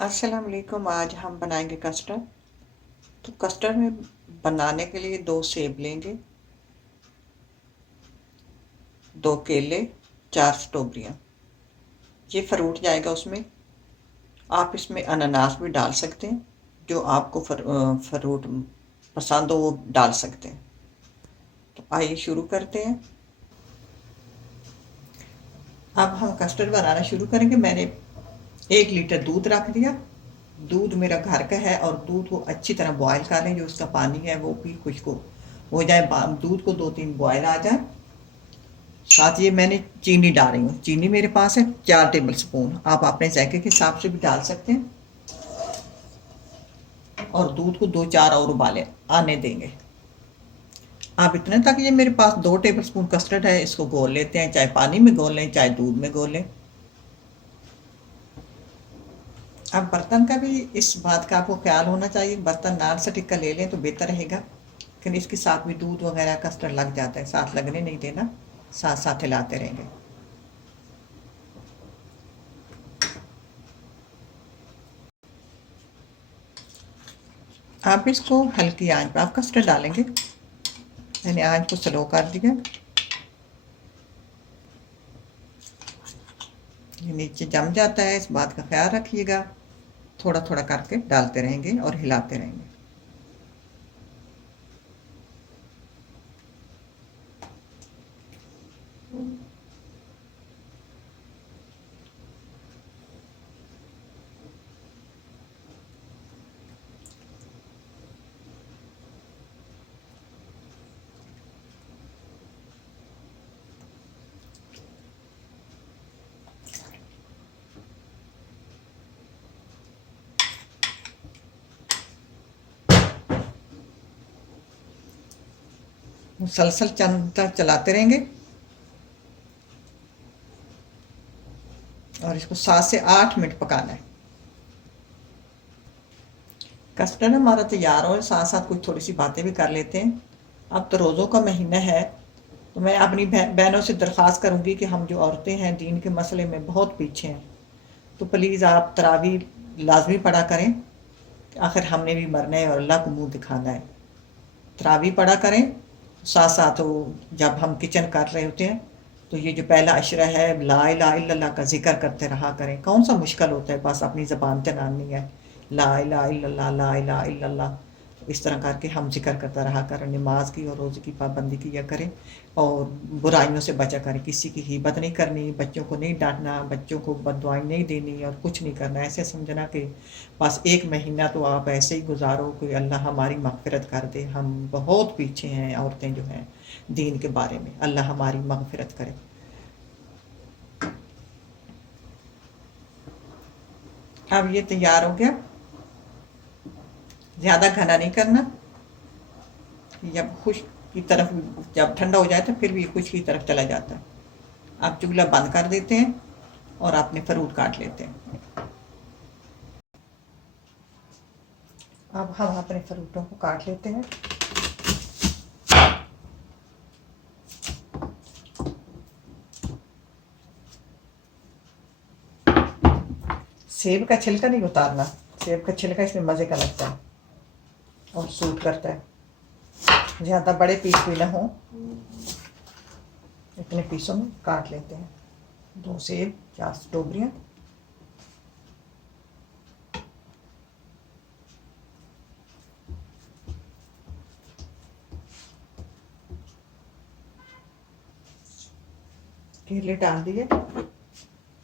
अस्सलाम वालेकुम। आज हम बनाएंगे कस्टर्ड। तो कस्टर्ड में बनाने के लिए 2 सेब लेंगे, 2 केले, 4 स्ट्रॉबेरियाँ। ये फ्रूट जाएगा उसमें। आप इसमें अनानास भी डाल सकते हैं, जो आपको फ्रूट पसंद हो वो डाल सकते हैं। तो आइए शुरू करते हैं। अब हम कस्टर्ड बनाना शुरू करेंगे। मैंने 1 लीटर दूध रख दिया। दूध मेरा घर का है और दूध को अच्छी तरह बॉयल कर लें। जो उसका पानी है वो भी खुश्क हो जाए, दूध को 2-3 बॉयल आ जाए। साथ ये मैंने चीनी डाल रही हूँ। चीनी मेरे पास है 4 टेबल स्पून। आप अपने जायके के हिसाब से भी डाल सकते हैं। और दूध को 2-4 और उबाले आने देंगे। आप इतने तक, ये मेरे पास 2 टेबल स्पून कस्टर्ड है। इसको घोल लेते हैं, चाहे पानी में घोल लें चाहे दूध में घोल लें। अब बर्तन का भी इस बात का आपको ख्याल होना चाहिए, बर्तन नॉन स्टिक का ले लें तो बेहतर रहेगा। लेकिन इसके साथ भी दूध वगैरह कस्टर्ड लग जाता है, साथ लगने नहीं देना, साथ साथ हिलाते रहेंगे। आप इसको हल्की आंच पर आप कस्टर्ड डालेंगे। मैंने आंच को स्लो कर दिया। ये नीचे जम जाता है, इस बात का ख्याल रखिएगा। थोड़ा थोड़ा करके डालते रहेंगे और हिलाते रहेंगे। मुसलसल चमचा चलाते रहेंगे और इसको 7 से 8 मिनट पकाना है। कस्टर्ड हमारा तैयार हो, साथ साथ कुछ थोड़ी सी बातें भी कर लेते हैं। अब तो रोज़ों का महीना है, तो मैं अपनी बहनों से दरख्वास्त करूंगी कि हम जो औरतें हैं दीन के मसले में बहुत पीछे हैं, तो प्लीज़ आप तरावी लाजमी पढ़ा करें। आखिर हमने भी मरना है और अल्लाह को मुंह दिखाना है। तरावी पढ़ा करें। साथ साथ वो जब हम किचन कर रहे होते हैं तो ये जो पहला अशरा है ला इलाहा इल्लल्लाह का जिक्र करते रहा करें। कौन सा मुश्किल होता है, बस अपनी ज़बान चलानी है। ला इलाहा इल्लल्लाह, ला इलाहा इल्लल्लाह। इस तरह करके हम जिक्र करता रहा करें। नमाज की और रोज़े की पाबंदी किया करें और बुराइयों से बचा करें। किसी की गीबत नहीं करनी, बच्चों को नहीं डांटना, बच्चों को बददुआएं नहीं देनी और कुछ नहीं करना। ऐसे समझना कि बस 1 महीना तो आप ऐसे ही गुजारो कि अल्लाह हमारी मगफिरत कर दे। हम बहुत पीछे हैं औरतें जो हैं दीन के बारे में। अल्लाह हमारी मगफिरत करे। अब ये तैयार हो गया। ज़्यादा घना नहीं करना। जब खुश्क की तरफ, जब ठंडा हो जाए तो फिर भी खुश्क की तरफ चला जाता है। आप चूल्हा बंद कर देते हैं और अपने फ्रूट काट लेते हैं। अब हम अपने फ्रूटों को काट लेते हैं। सेब का छिलका नहीं उतारना। सेब का छिलका इसमें मज़े का लगता है और सूट करता है। ज़्यादा बड़े पीस भी ना हो, इतने पीसों में काट लेते हैं। 2 सेब, 4 स्ट्रॉबेरियाँ। केले डाल दिए।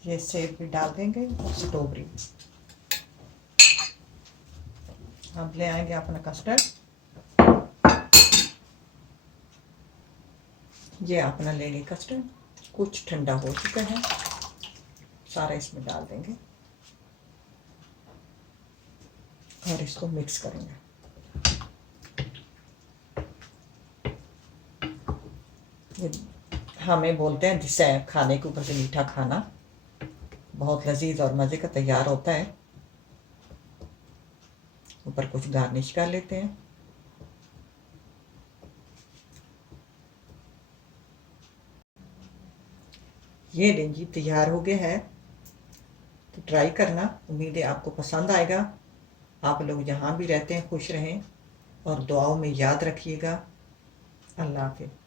ये सेब भी डाल देंगे और स्ट्रॉबेरी। अब ले आएंगे अपना कस्टर्ड। ये अपना लेंगे कस्टर्ड, कुछ ठंडा हो चुका है, सारा इसमें डाल देंगे और इसको मिक्स करेंगे। ये हमें बोलते हैं जिससे खाने के ऊपर से मीठा खाना, बहुत लजीज और मज़े का तैयार होता है। ऊपर कुछ गार्निश कर लेते हैं। ये लीजिए तैयार हो गया है। तो ट्राई करना, उम्मीद है आपको पसंद आएगा। आप लोग जहाँ भी रहते हैं खुश रहें और दुआओं में याद रखिएगा। अल्लाह हाफिज़।